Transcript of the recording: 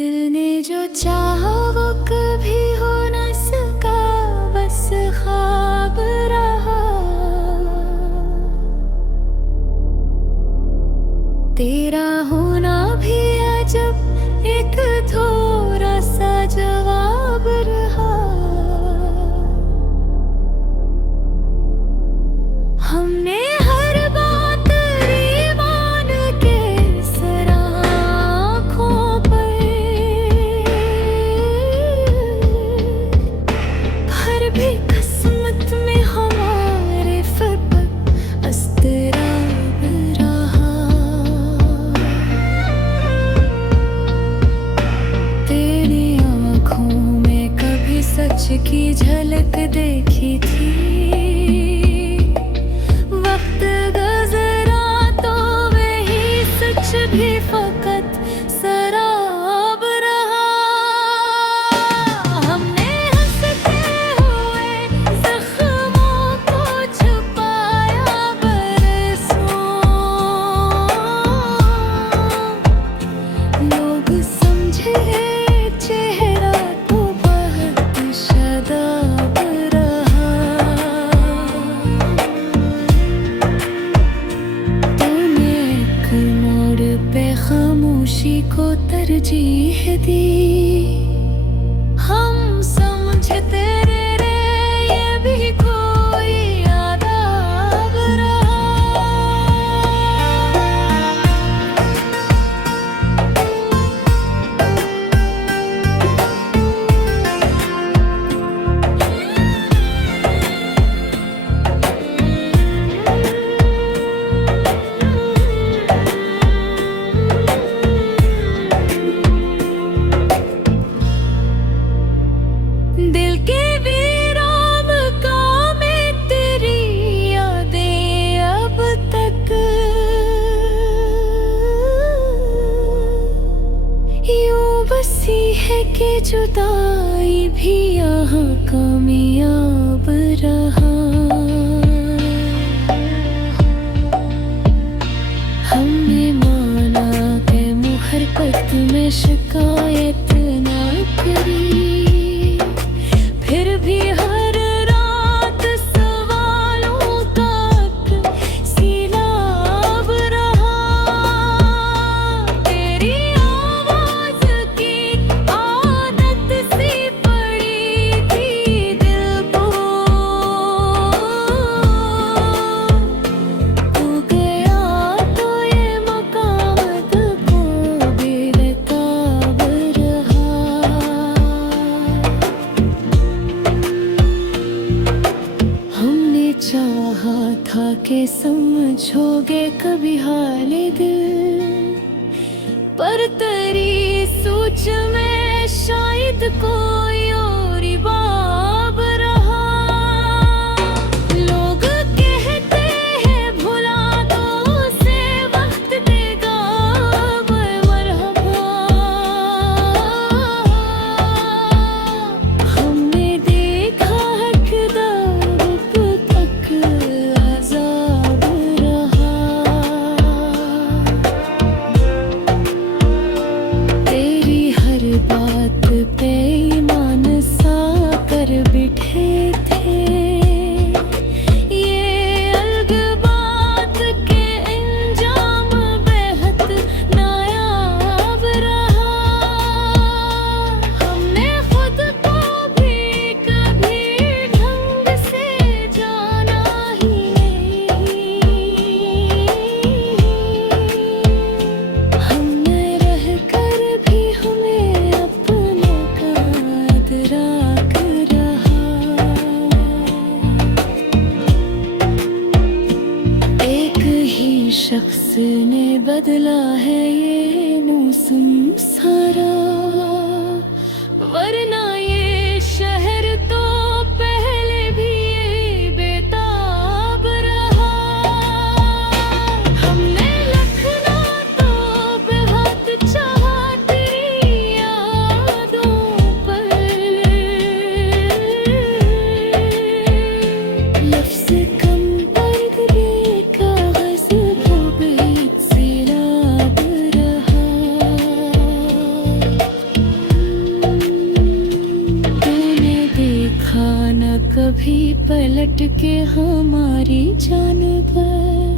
दिल ने जो चाहा वो कभी हो न सका, बस ख्वाब रहा। तेरा होना भी अजब एक थोड़ा सा जवाब रहा। हमने हर बात ईमान के सराखों पर, हर भी किस्मत में हमारे फर्क अस्तराब रहा। तेरी आँखों में कभी सच की झलक देखी थी। वक्त गुजरा तो वही सच भी फकत सराब रहा। हमने हंसते हुए जख्मों को छुपाया बरसों। लोग समझे चेहरा तो बहुत शदाब रहा। तूने एक मोड़ पे खामोशी को तरजीह दी। हम समझते रहे ये भी कोई आदाब रहा। दिल के वीरान काम में तेरी यादें अब तक यूं बसी है कि जुदाई भी यहाँ कामयाब रहा। हमने माना कि मुहब्बत में शिकायत ना करी, फिर भी हर रात सवालों का सैलाब रहा। तेरी आवाज की आदत सी पड़ी थी दिल को। तू गया तो ये मकाम को बेनकाब रहा। हमने चाहा था कि समझोगे कभी हाले दिल, पर तेरी सोच में शायद कोई और बाब रहा। लोग कहते हैं भुला दो उसे, वक्त देगा मरहबा। हमने देखा हकदार अब तक अज़ाब रहा। कभी पलट के हमारी जान पर।